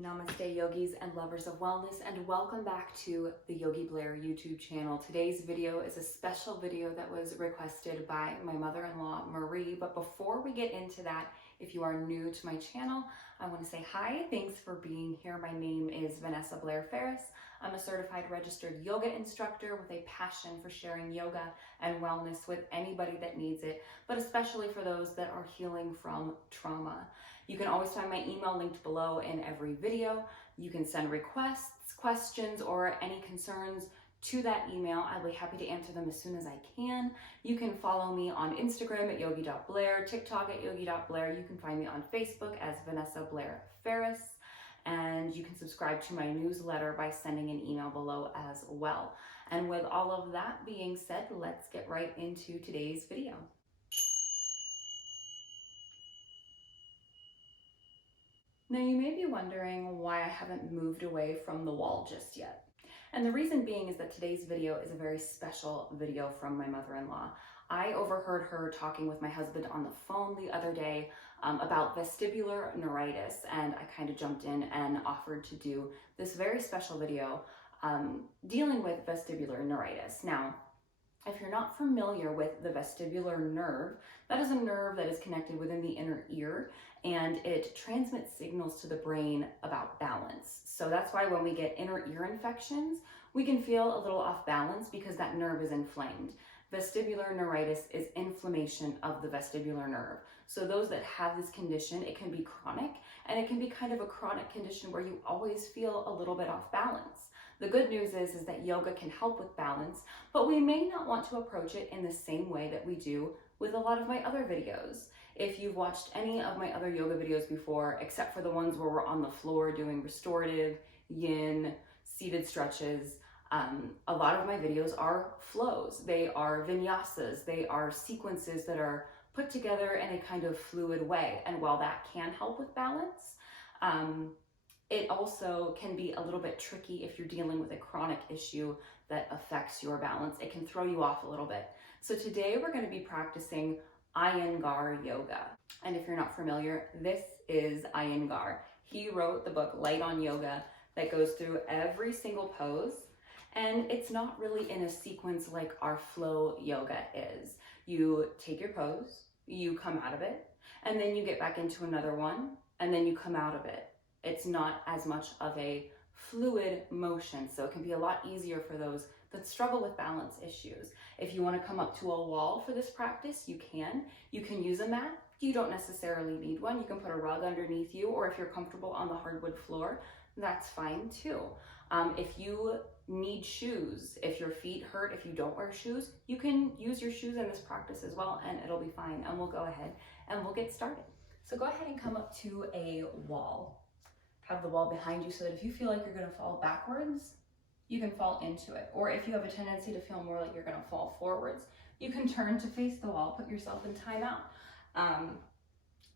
Namaste yogis and lovers of wellness, and welcome back to the Yogi Blair YouTube channel. Today's video is a special video that was requested by my mother-in-law Marie, but before we get into that, if you are new to my channel, I want to say hi. Thanks for being here. My name is Vanessa Blair Ferris. I'm a certified registered yoga instructor with a passion for sharing yoga and wellness with anybody that needs it, but especially for those that are healing from trauma. You can always find my email linked below in every video. You can send requests, questions, or any concerns to that email. I'll be happy to answer them as soon as I can. You can follow me on Instagram at yogi.blair, TikTok at yogi.blair. You can find me on Facebook as Vanessa Blair Ferris. And you can subscribe to my newsletter by sending an email below as well. And with all of that being said, let's get right into today's video. Now you may be wondering why I haven't moved away from the wall just yet. And the reason being is that today's video is a very special video from my mother-in-law. I overheard her talking with my husband on the phone the other day about vestibular neuritis, and I kind of jumped in and offered to do this very special video dealing with vestibular neuritis. Now, if you're not familiar with the vestibular nerve, that is a nerve that is connected within the inner ear, and it transmits signals to the brain about balance. So that's why when we get inner ear infections, we can feel a little off balance because that nerve is inflamed. Vestibular neuritis is inflammation of the vestibular nerve. So those that have this condition, it can be chronic, and it can be kind of a chronic condition where you always feel a little bit off balance. The good news is that yoga can help with balance, but we may not want to approach it in the same way that we do with a lot of my other videos. If you've watched any of my other yoga videos before, except for the ones where we're on the floor doing restorative, yin, seated stretches, a lot of my videos are flows. They are vinyasas. They are sequences that are put together in a kind of fluid way. And while that can help with balance, it also can be a little bit tricky if you're dealing with a chronic issue that affects your balance. It can throw you off a little bit. So today we're going to be practicing iyengar yoga. And if you're not familiar, this is Iyengar. He wrote the book Light on Yoga that goes through every single pose. And it's not really in a sequence like our flow yoga is. You take your pose, you come out of it, and then you get back into another one, and then you come out of it. It's not as much of a fluid motion, so it can be a lot easier for those that struggle with balance issues. If you want to come up to a wall for this practice, you can. You can use a mat. You don't necessarily need one. You can put a rug underneath you, or if you're comfortable on the hardwood floor, that's fine too. If you need shoes, if your feet hurt, if you don't wear shoes, you can use your shoes in this practice as well, and it'll be fine. And we'll go ahead and we'll get started. So go ahead and come up to a wall. Have the wall behind you so that if you feel like you're going to fall backwards, you can fall into it. Or if you have a tendency to feel more like you're going to fall forwards, you can turn to face the wall, put yourself in timeout.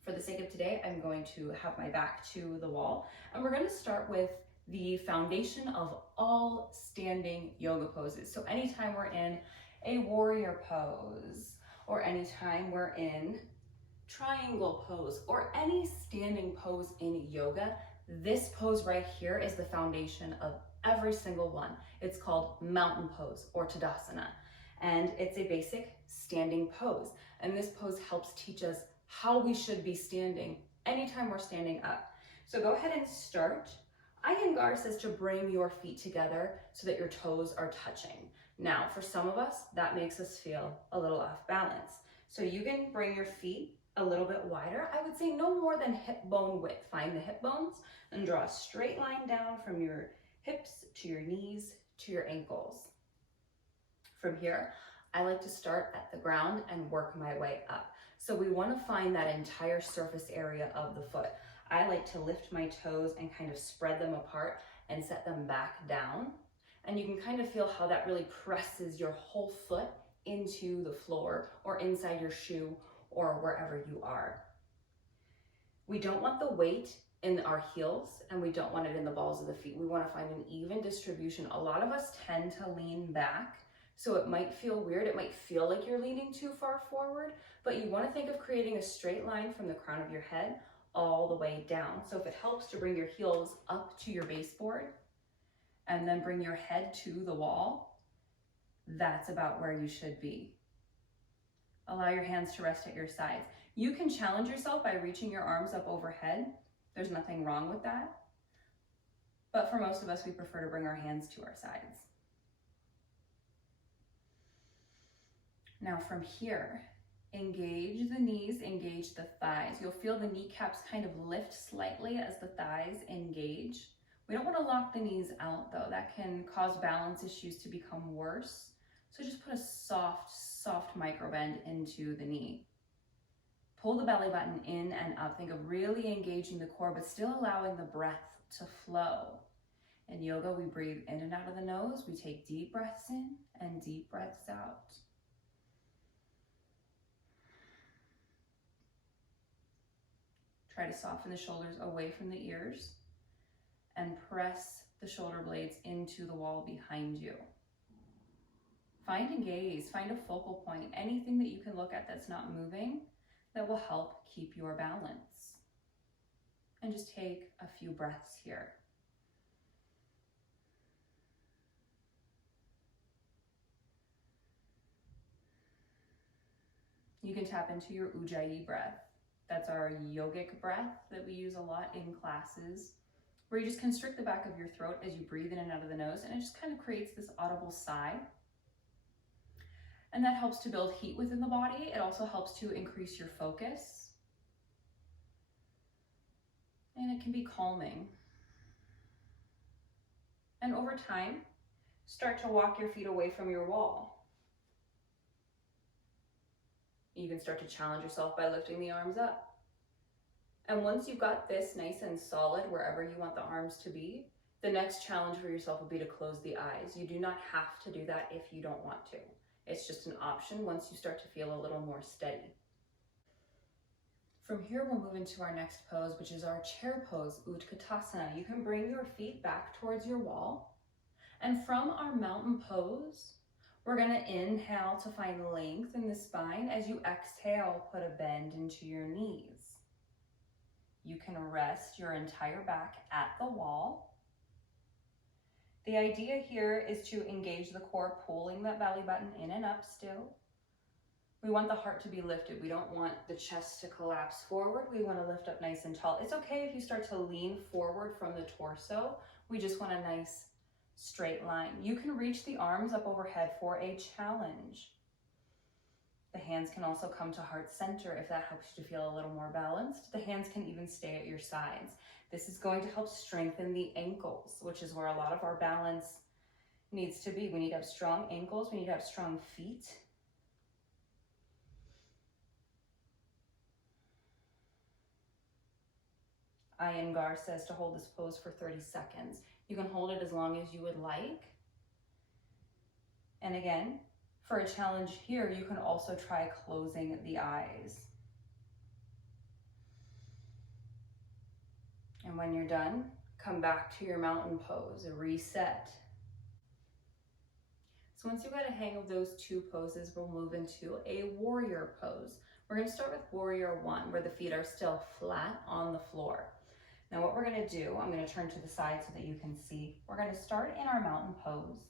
For the sake of today, I'm going to have my back to the wall, and we're going to start with the foundation of all standing yoga poses. So anytime we're in a warrior pose, or anytime we're in triangle pose, or any standing pose in yoga, this pose right here is the foundation of every single one. It's called mountain pose or Tadasana, and it's a basic standing pose. And this pose helps teach us how we should be standing anytime we're standing up. So go ahead and start. Iyengar says to bring your feet together so that your toes are touching. Now, for some of us, that makes us feel a little off balance. So you can bring your feet a little bit wider. I would say no more than hip bone width. Find the hip bones and draw a straight line down from your hips to your knees to your ankles. From here, I like to start at the ground and work my way up. So we want to find that entire surface area of the foot. I like to lift my toes and kind of spread them apart and set them back down. And you can kind of feel how that really presses your whole foot into the floor or inside your shoe or wherever you are. We don't want the weight in our heels, and we don't want it in the balls of the feet. We want to find an even distribution. A lot of us tend to lean back, so it might feel weird. It might feel like you're leaning too far forward, but you want to think of creating a straight line from the crown of your head all the way down. So if it helps to bring your heels up to your baseboard and then bring your head to the wall, that's about where you should be. Allow your hands to rest at your sides. You can challenge yourself by reaching your arms up overhead. There's nothing wrong with that. But for most of us, we prefer to bring our hands to our sides. Now from here, engage the knees, engage the thighs. You'll feel the kneecaps kind of lift slightly as the thighs engage. We don't want to lock the knees out though. That can cause balance issues to become worse. So just put a soft micro bend into the knee. Pull the belly button in and up. Think of really engaging the core, but still allowing the breath to flow. In yoga, we breathe in and out of the nose. We take deep breaths in and deep breaths out. Try to soften the shoulders away from the ears and press the shoulder blades into the wall behind you. Find a gaze, find a focal point, anything that you can look at that's not moving that will help keep your balance. And just take a few breaths here. You can tap into your Ujjayi breath. That's our yogic breath that we use a lot in classes, where you just constrict the back of your throat as you breathe in and out of the nose, and it just kind of creates this audible sigh. And that helps to build heat within the body. It also helps to increase your focus. And it can be calming. And over time, start to walk your feet away from your wall. You can start to challenge yourself by lifting the arms up. And once you've got this nice and solid wherever you want the arms to be, the next challenge for yourself will be to close the eyes. You do not have to do that if you don't want to. It's just an option once you start to feel a little more steady. From here, we'll move into our next pose, which is our chair pose, Utkatasana. You can bring your feet back towards your wall. And from our mountain pose, we're going to inhale to find length in the spine. As you exhale, put a bend into your knees. You can rest your entire back at the wall. The idea here is to engage the core, pulling that belly button in and up still. We want the heart to be lifted. We don't want the chest to collapse forward. We want to lift up nice and tall. It's okay if you start to lean forward from the torso. We just want a nice straight line. You can reach the arms up overhead for a challenge. The hands can also come to heart center if that helps you to feel a little more balanced. The hands can even stay at your sides. This is going to help strengthen the ankles, which is where a lot of our balance needs to be. We need to have strong ankles. We need to have strong feet. Iyengar says to hold this pose for 30 seconds. You can hold it as long as you would like. And again, for a challenge here, you can also try closing the eyes. And when you're done, come back to your mountain pose, reset. So once you've got a hang of those two poses, we'll move into a warrior pose. We're going to start with warrior one, where the feet are still flat on the floor. Now what we're going to do, I'm going to turn to the side so that you can see. We're going to start in our mountain pose.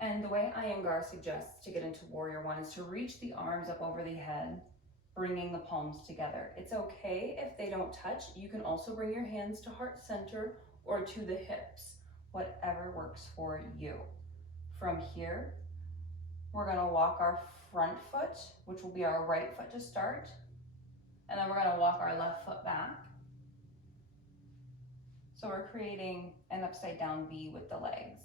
And the way Iyengar suggests to get into warrior one is to reach the arms up over the head, bringing the palms together. It's okay if they don't touch. You can also bring your hands to heart center or to the hips, whatever works for you. From here, we're going to walk our front foot, which will be our right foot to start. And then we're going to walk our left foot back. So we're creating an upside down V with the legs.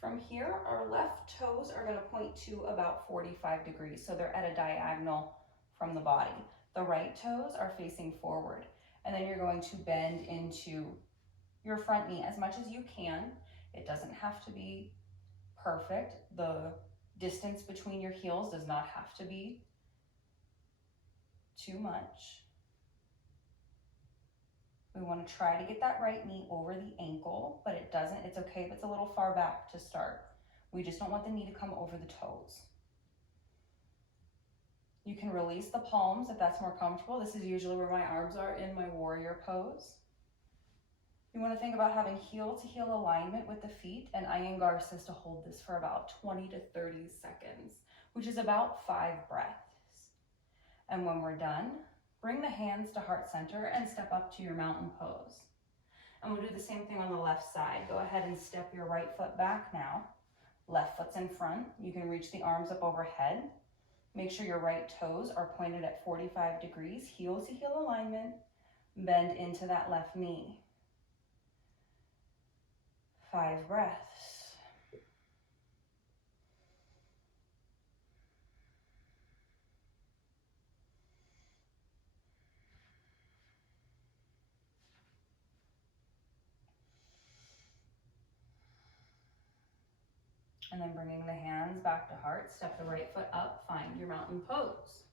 From here, our left toes are going to point to about 45 degrees. So they're at a diagonal from the body. The right toes are facing forward. And then you're going to bend into your front knee as much as you can. It doesn't have to be perfect. The distance between your heels does not have to be too much. We want to try to get that right knee over the ankle, but it's okay if it's a little far back to start. We just don't want the knee to come over the toes. You can release the palms if that's more comfortable. This is usually where my arms are in my warrior pose. You want to think about having heel to heel alignment with the feet, and iyengar says to hold this for about 20 to 30 seconds, which is about 5 breaths. And when we're done, bring the hands to heart center and step up to your mountain pose. And we'll do the same thing on the left side. Go ahead and step your right foot back now. Left foot's in front. You can reach the arms up overhead. Make sure your right toes are pointed at 45 degrees, heel to heel alignment. Bend into that left knee. 5 breaths. And then bringing the hands back to heart, step the right foot up, find your mountain pose.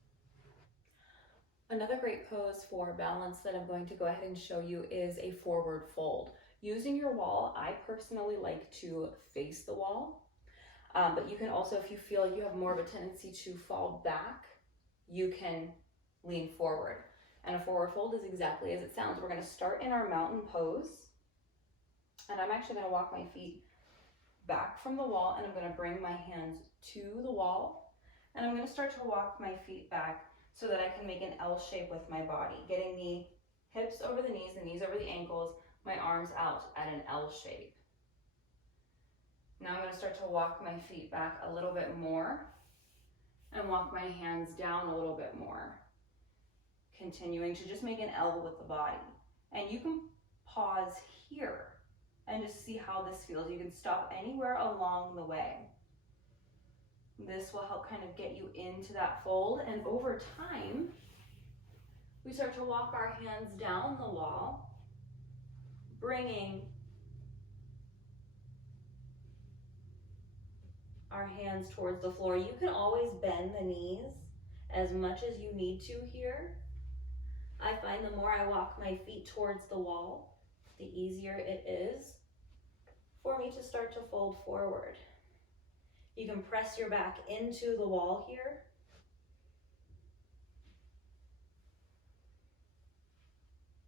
Another great pose for balance that I'm going to go ahead and show you is a forward fold. Using your wall, I personally like to face the wall, but you can also, if you feel like you have more of a tendency to fall back, you can lean forward. And a forward fold is exactly as it sounds. We're going to start in our mountain pose, and I'm actually going to walk my feet back from the wall, and I'm going to bring my hands to the wall, and I'm going to start to walk my feet back so that I can make an L shape with my body, getting the hips over the knees over the ankles, my arms out at an L shape. Now I'm going to start to walk my feet back a little bit more and walk my hands down a little bit more, continuing to just make an L with the body. And you can pause here and just see how this feels. You can stop anywhere along the way. This will help kind of get you into that fold, and over time, we start to walk our hands down the wall, bringing our hands towards the floor. You can always bend the knees as much as you need to here. I find the more I walk my feet towards the wall, the easier it is for me to start to fold forward. You can press your back into the wall here.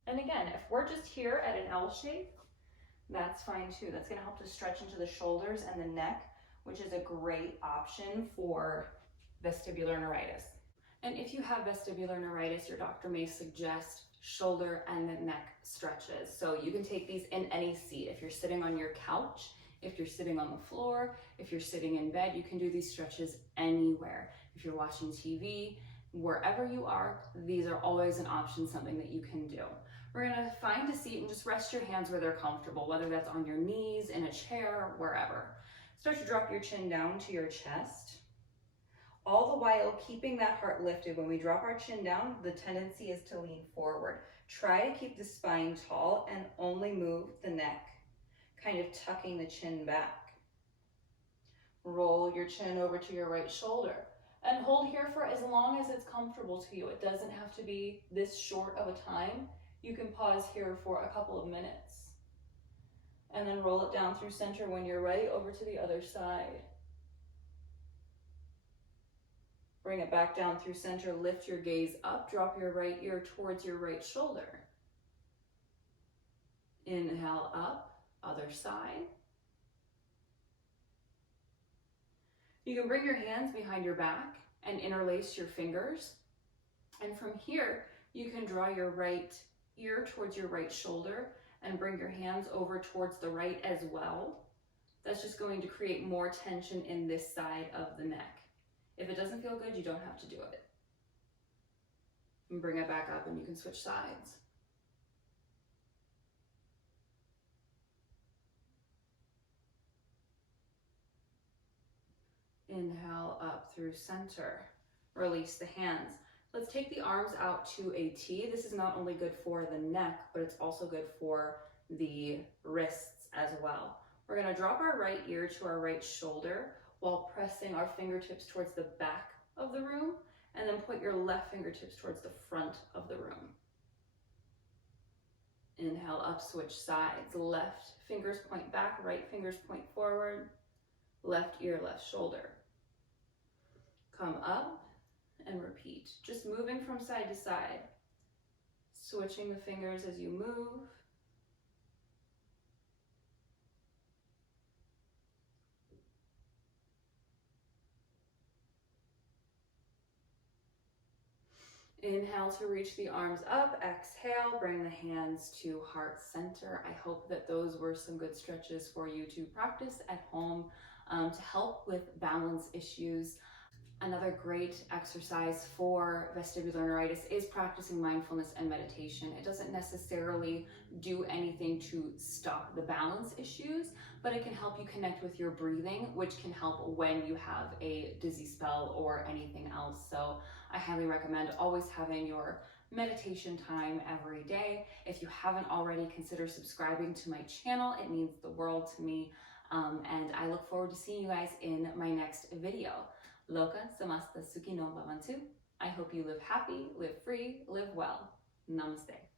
And again, if we're just here at an L shape, that's fine too. That's going to help to stretch into the shoulders and the neck, which is a great option for vestibular neuritis. And if you have vestibular neuritis, your doctor may suggest shoulder and the neck stretches. So you can take these in any seat. If you're sitting on your couch, if you're sitting on the floor, if you're sitting in bed, you can do these stretches anywhere. If you're watching TV, wherever you are, these are always an option, something that you can do. We're gonna find a seat and just rest your hands where they're comfortable, whether that's on your knees, in a chair, wherever. Start to drop your chin down to your chest, all the while keeping that heart lifted. When we drop our chin down, the tendency is to lean forward. Try to keep the spine tall and only move the neck, kind of tucking the chin back. Roll your chin over to your right shoulder and hold here for as long as it's comfortable to you. It doesn't have to be this short of a time. You can pause here for a couple of minutes and then roll it down through center when you're ready, over to the other side. Bring it back down through center, lift your gaze up, drop your right ear towards your right shoulder. Inhale up, other side. You can bring your hands behind your back and interlace your fingers. And from here, you can draw your right ear towards your right shoulder and bring your hands over towards the right as well. That's just going to create more tension in this side of the neck. If it doesn't feel good, you don't have to do it. And bring it back up and you can switch sides. Inhale up through center. Release the hands. Let's take the arms out to a T. This is not only good for the neck, but it's also good for the wrists as well. We're going to drop our right ear to our right shoulder while pressing our fingertips towards the back of the room, and then point your left fingertips towards the front of the room. Inhale up, switch sides. Left fingers point back, right fingers point forward. Left ear, left shoulder. Come up and repeat. Just moving from side to side, switching the fingers as you move. Inhale to reach the arms up. Exhale, bring the hands to heart center. I hope that those were some good stretches for you to practice at home to help with balance issues. Another great exercise for vestibular neuritis is practicing mindfulness and meditation. It doesn't necessarily do anything to stop the balance issues, but it can help you connect with your breathing, which can help when you have a dizzy spell or anything else. So I highly recommend always having your meditation time every day. If you haven't already, consider subscribing to my channel. It means the world to me. And I look forward to seeing you guys in my next video. Loka samasta sukhi no bhavantu. I hope you live happy, live free, live well. Namaste.